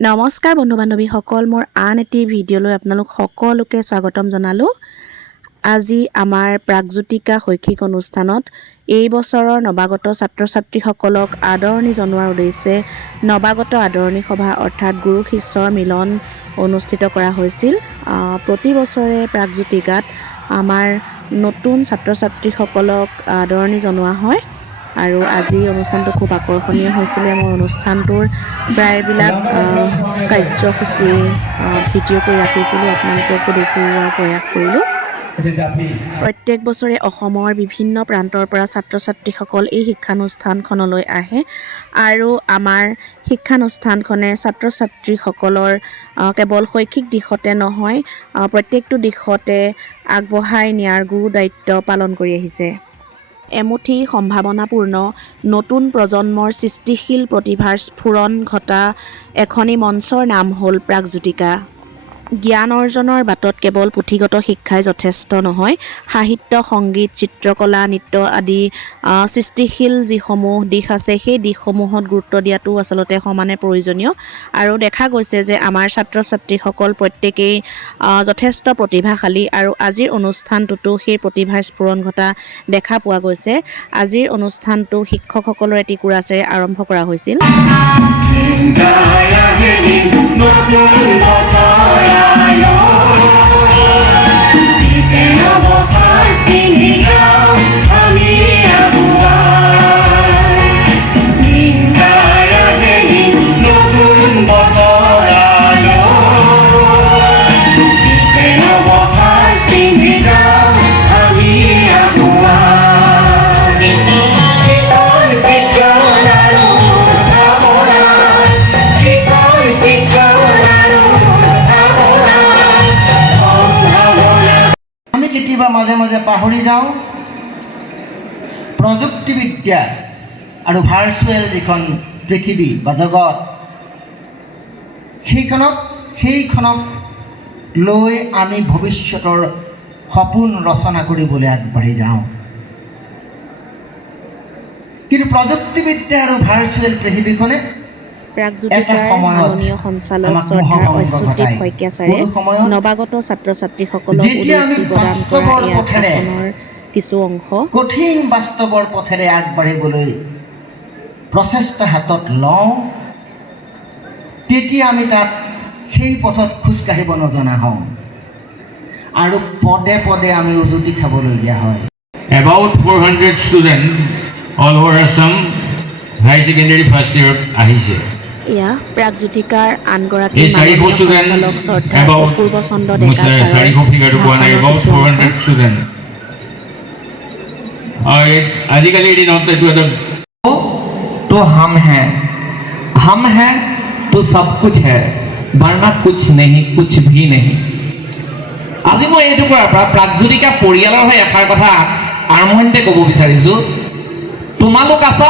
নমস্কাৰ বন্ধু বান্ধৱীসকল মোৰ আন এটি ভিডিঅ'লৈ আপোনালোক সকলোকে স্বাগতম জনালোঁ। আজি আমাৰ প্ৰাগজ্যোতিকা শৈক্ষিক অনুষ্ঠানত এই বছৰৰ নৱাগত ছাত্ৰ ছাত্ৰীসকলক আদৰণি জনোৱাৰ উদ্দেশ্যে নৱাগত আদৰণি সভা অৰ্থাৎ গুৰু শিষ্যৰ মিলন অনুষ্ঠিত কৰা হৈছিল। প্ৰতি বছৰে প্ৰাগজ্যোতিকাত আমাৰ নতুন ছাত্ৰ ছাত্ৰীসকলক আদৰণি জনোৱা হয়। আৰু আজি অনুষ্ঠানটো খুব আকৰ্ষণীয় হৈছিলে। মোৰ অনুষ্ঠানটোৰ প্ৰায়বিলাক কাৰ্যসূচী ভিডিঅ' কৰি ৰাখিছিলোঁ। আপোনালোককো দেখুওৱাৰ প্ৰয়াস কৰিলোঁ। প্ৰত্যেক বছৰে অসমৰ বিভিন্ন প্ৰান্তৰ পৰা ছাত্ৰ ছাত্ৰীসকল এই শিক্ষানুষ্ঠানখনলৈ আহে আৰু আমাৰ শিক্ষানুষ্ঠানখনে ছাত্ৰ ছাত্ৰীসকলৰ কেৱল শৈক্ষিক দিশতে নহয় প্ৰত্যেকটো দিশতে আগবঢ়াই নিয়াৰ গুৰু দায়িত্ব পালন কৰি আহিছে। এমুঠি সম্ভাৱনাপূৰ্ণ নতুন প্ৰজন্মৰ সৃষ্টিশীল প্ৰতিভাৰ স্ফুৰণ ঘটা এখনি মঞ্চৰ নাম হ'ল প্ৰাগজ্যোতিকা। জ্ঞান অৰ্জনৰ বাটত কেৱল পুথিগত শিক্ষাই যথেষ্ট নহয় সাহিত্য সংগীত চিত্ৰকলা নৃত্য আদি সৃষ্টিশীল যিসমূহ দিশ আছে সেই দিশসমূহত গুৰুত্ব দিয়াটো আচলতে সমানে প্ৰয়োজনীয়। আৰু দেখা গৈছে যে আমাৰ ছাত্ৰ ছাত্ৰীসকল প্ৰত্যেকেই যথেষ্ট প্ৰতিভাশালী আৰু আজিৰ অনুষ্ঠানটোতো সেই প্ৰতিভাৰ স্ফুৰণ ঘটা দেখা পোৱা গৈছে। আজিৰ অনুষ্ঠানটো শিক্ষকসকলৰ এটি কুৰাচেৰে আৰম্ভ কৰা হৈছিল। কেতিয়াবা মাজে মাজে পাহৰি যাওঁ। প্ৰযুক্তিবিদ্যা আৰু ভাৰ্চুৱেল যিখন পৃথিৱী বা জগত, সেইখনক সেইখনক লৈ আমি ভৱিষ্যতৰ সপোন ৰচনা কৰিবলৈ আগবাঢ়ি যাওঁ। কিন্তু প্ৰযুক্তিবিদ্যা আৰু ভাৰ্চুৱেল পৃথিৱীখনে প্ৰাগজ্যোতিকাৰ মাননীয় সঞ্চালক শ্ৰদ্ধা। শইকীয়া ছাৰে নৱাগত ছাত্ৰ ছাত্ৰীসকলক উদ্দেশ্যি প্ৰদান কৰা কিছু অংশ কঠিন বাস্তৱৰ পথেৰে আগবাঢ়িবলৈ প্ৰচেষ্টা হাতত লওঁ তেতিয়া আমি তাত সেই পথত খোজকাঢ়িব নজনা হওঁ আৰু পদে পদে আমি উজুতি খাবলগীয়া হয় about 400 students all over Assam high secondary first year আহিছে এয়া প্ৰাগজ্যোতিকাৰ আনগৰাকী এই চাৰিশ মাননীয় student সঞ্চালক শ্ৰদ্ধা about অপূৰ্ব চন্দ্ৰ মোৰ ডেকা ছাৰৰ চাৰিশ ফিগাৰটো পোৱা নাই ভাষণৰ about কিছু অংশ। 400 student আৰু এই- আজিকালিৰ দিনত এইটো এটা तो हम हैं हम हैं तो सब कुछ है वरना कुछ नहीं कुछ भी नहीं আজি মই এইটো কৰাৰ পৰা প্ৰাগজ্যোতিকা পৰিয়ালৰ হৈ এষাৰ কথা আৰম্ভণিতে ক'ব বিচাৰিছোঁ তোমালোক আছা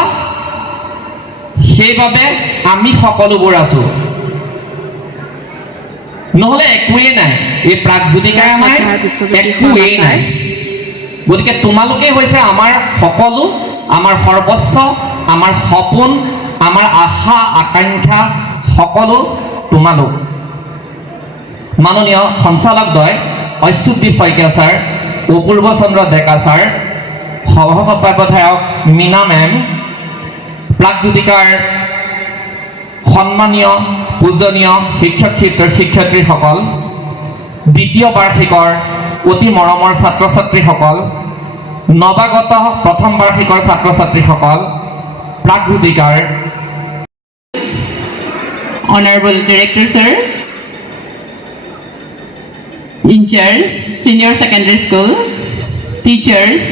সেইবাবে আমি সকলোবোৰ আছোঁ। নহ'লে একোৱেই নাই। এই প্ৰাগজ্যোতিকাই নাই একোৱেই নাই। গতিকে তোমালোকেই হৈছে আমাৰ সকলো আমাৰ সৰ্বস্ব আমাৰ সপোন আমাৰ আশা আকাংক্ষা সকলো তোমালোক। মাননীয় সঞ্চালকদ্বয় অচ্যুতদ্বীপ শইকীয়া ছাৰ অপূৰ্ব চন্দ্ৰ ডেকা ছাৰ তত্ত্বাৱধায়ক মীনা মেম প্লাকজ্যোতিকাৰ সন্মানীয়, পূজনীয় শিক্ষক শিক্ষয়িত্ৰীসকল দ্বিতীয় বাৰ্ষিকৰ অতি মৰমৰ ছাত্ৰ ছাত্ৰীসকল নৱাগত প্ৰথম বাৰ্ষিকৰ ছাত্ৰ ছাত্ৰীসকল প্ৰাকজ্যোতিকাৰ honourable director sir in-charge senior secondary school teachers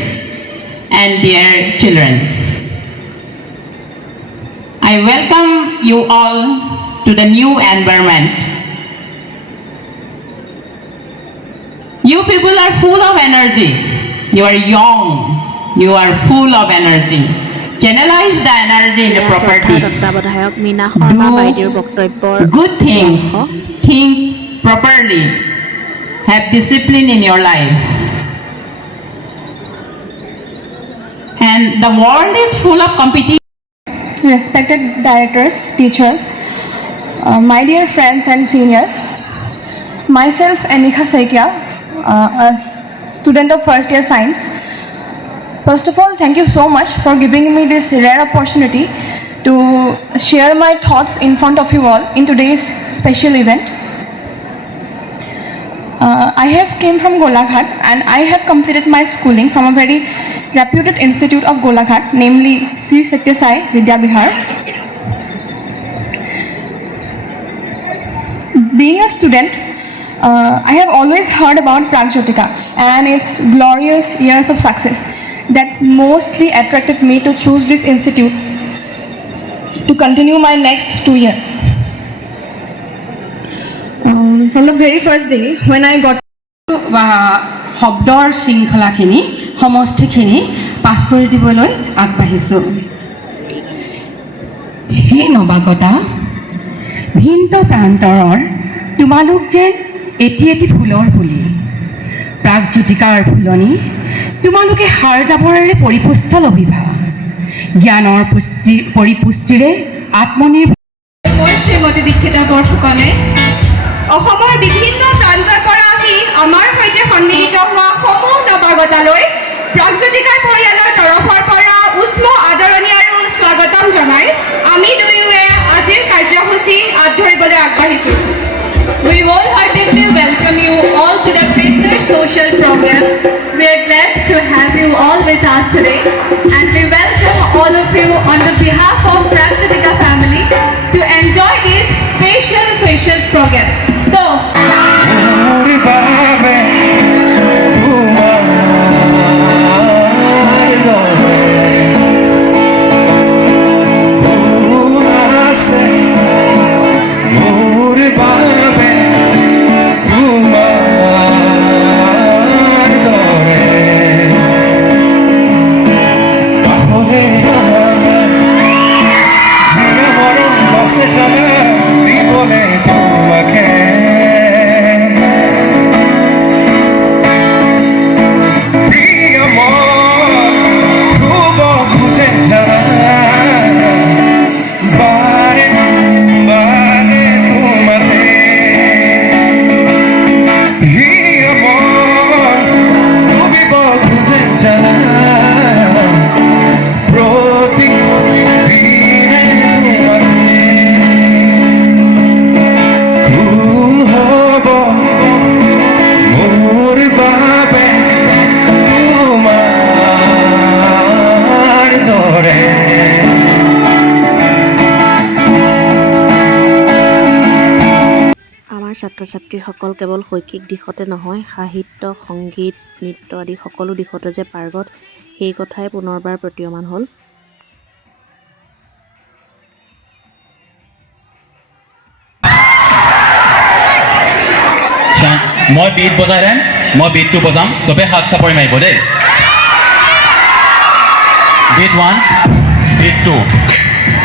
and dear children I welcome you all to the new environment. You people are full of energy. You are young. You are full of energy. Channelize the energy in the properties. Do good things. Think properly. Have discipline in your life. And the world is full of competition respected directors, teachers, Uh, my dear friends and seniors, myself Anika Saikia, uh, a student of first year science. First of all, thank you so much for giving me this rare opportunity to share my thoughts in front of you all in today's special event. Uh, I have came from Golaghat and I have completed my schooling from a very reputed institute of Golaghat, namely Sri Satya Sai Vidya Bihar. Being a student, uh, I have always heard about Pragjotika and its glorious years of success that mostly attracted me to choose this institute to continue my next two years. Um, from the very first day when I got বা শব্দৰ শৃংখলাখিনি সমষ্টিখিনি পাঠ কৰি দিবলৈ আগবাঢ়িছোঁ। হে নৱাগতা ভিন্ন প্ৰান্তৰৰ তোমালোক যেন এটি এটি ফুলৰ পুলি, প্ৰাগজ্যোতিকাৰ ফুলনি, তোমালোকে সাৰ জাবৰেৰে পৰিপুষ্ট লভিবা। জ্ঞানৰ পুষ্টি, পৰিপুষ্টিৰে আত্মনিৰ্ভৰ শ্ৰীমতী দীক্ষিতা বৰফুকনে স্বাগতম জনাই আমি দুয়োৱে আজিৰ কাৰ্যসূচী হাত ধৰিবলৈ আগবাঢ়িছোঁ We wholeheartedly welcome you all to the Fraser Social Program. We are glad to have you all with us today and we welcome all of you on the behalf of Pragjatika family to enjoy this special Freshers program. আমাৰ ছাত্ৰ ছাত্ৰীসকল কেৱল শৈক্ষিক দিশতে নহয় সাহিত্য সংগীত নৃত্য আদি সকলো দিশতে যে পাৰ্গত সেই কথাই পুনৰবাৰ প্ৰতীয়মান হ'ল। মই বিট বজাই দেন মই বিটটো বজাম চবে হাত চাপৰি মাৰিব দেই। date 1, date 2.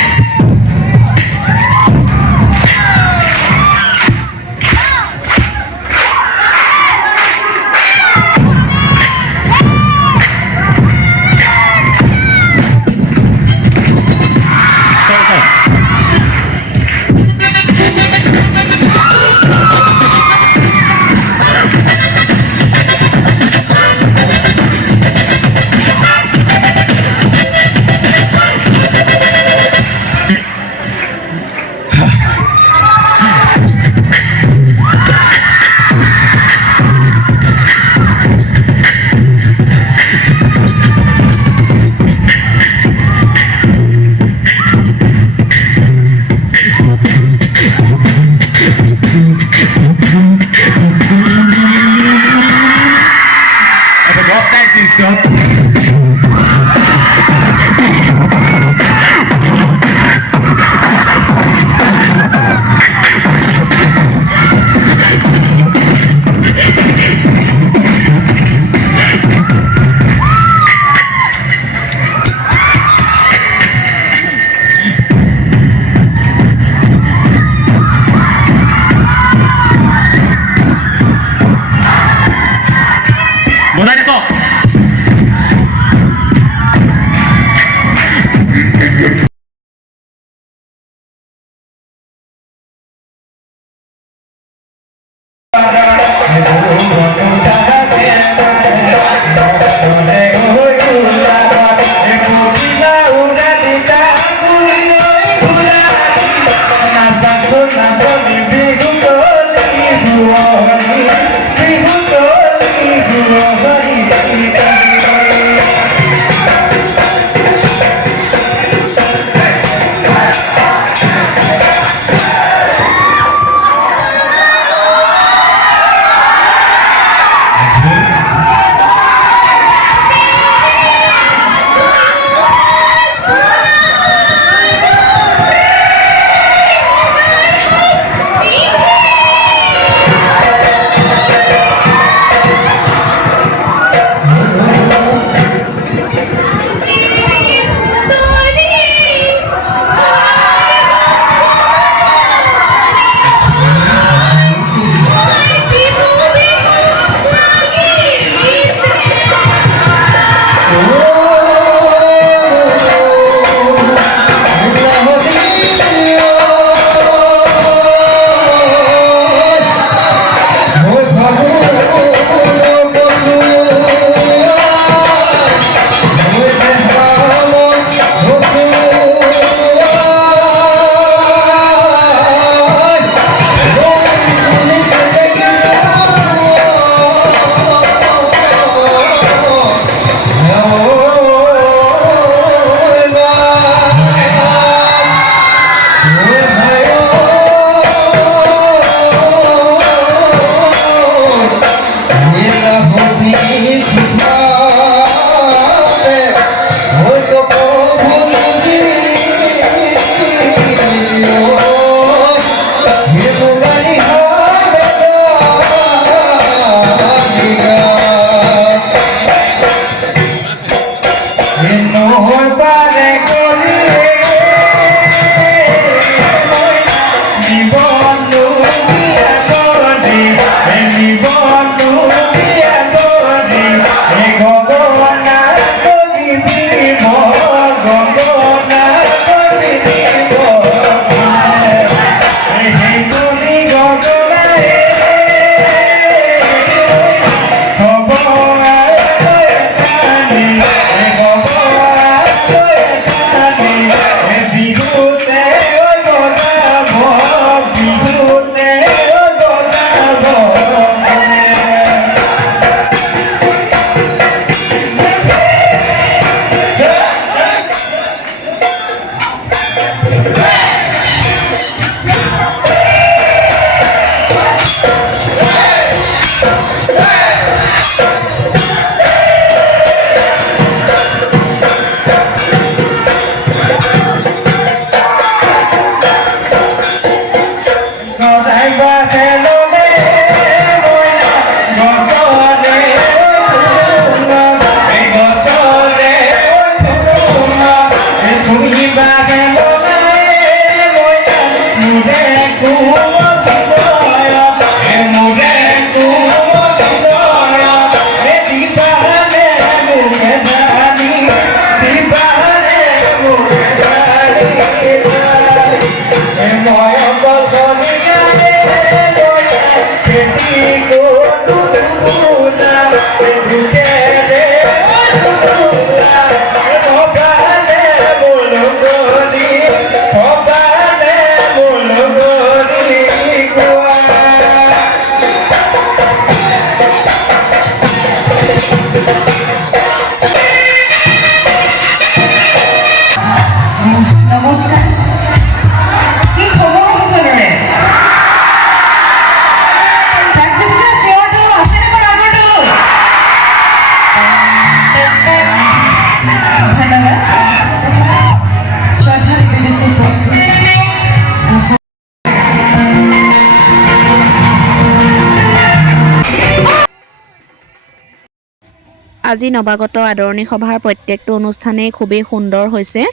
আজি নৱাগত আদৰণি সভাৰ প্ৰত্যেকটো অনুষ্ঠানেই খুবেই সুন্দৰ হৈছে।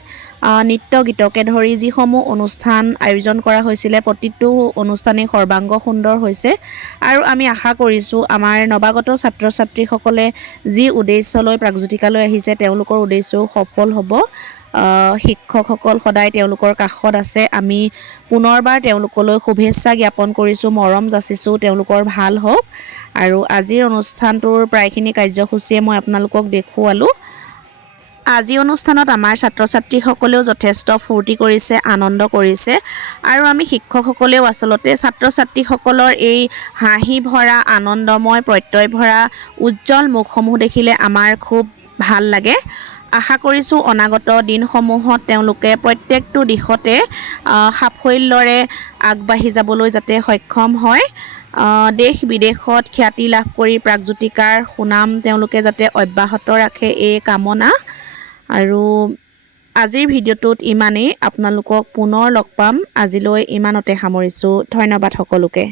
নৃত্য গীতকে ধৰি যিসমূহ অনুষ্ঠান আয়োজন কৰা হৈছিলে প্ৰতিটো অনুষ্ঠানেই সৰ্বাংগ সুন্দৰ হৈছে। আৰু আমি আশা কৰিছোঁ আমাৰ নৱাগত ছাত্ৰ ছাত্ৰীসকলে যি উদ্দেশ্য লৈ প্ৰাগজ্যোতিকালৈ আহিছে তেওঁলোকৰ উদ্দেশ্যও সফল হ'ব। শিক্ষকসকল সদায় তেওঁলোকৰ কাষত আছে। আমি পুনৰবাৰ তেওঁলোকলৈ শুভেচ্ছা জ্ঞাপন কৰিছোঁ মৰম যাচিছোঁ তেওঁলোকৰ ভাল হওক। আৰু আজিৰ অনুষ্ঠানটোৰ প্ৰায়খিনি কাৰ্যসূচীয়ে মই আপোনালোকক দেখুৱালোঁ। আজি অনুষ্ঠানত আমাৰ ছাত্ৰ ছাত্ৰীসকলেও যথেষ্ট ফূৰ্তি কৰিছে আনন্দ কৰিছে আৰু আমি শিক্ষকসকলেও আচলতে ছাত্ৰ ছাত্ৰীসকলৰ এই হাঁহি ভৰা আনন্দময় প্ৰত্যয় ভৰা উজ্জ্বল মুখসমূহ দেখিলে আমাৰ খুব ভাল লাগে। আশা কৰিছোঁ অনাগত দিনসমূহত তেওঁলোকে প্ৰত্যেকটো দিশতে সাফল্যৰে আগবাঢ়ি যাবলৈ যাতে সক্ষম হয়। দেশ বিদেশত খ্যাতি লাভ কৰি প্ৰাগজ্যোতিকাৰ সুনাম তেওঁলোকে যাতে অব্যাহত ৰাখে এই কামনা। আৰু আজিৰ ভিডিঅ'টোত ইমানেই। আপোনালোকক পুনৰ লগ পাম। আজিলৈ ইমানতে সামৰিছোঁ। ধন্যবাদ সকলোকে।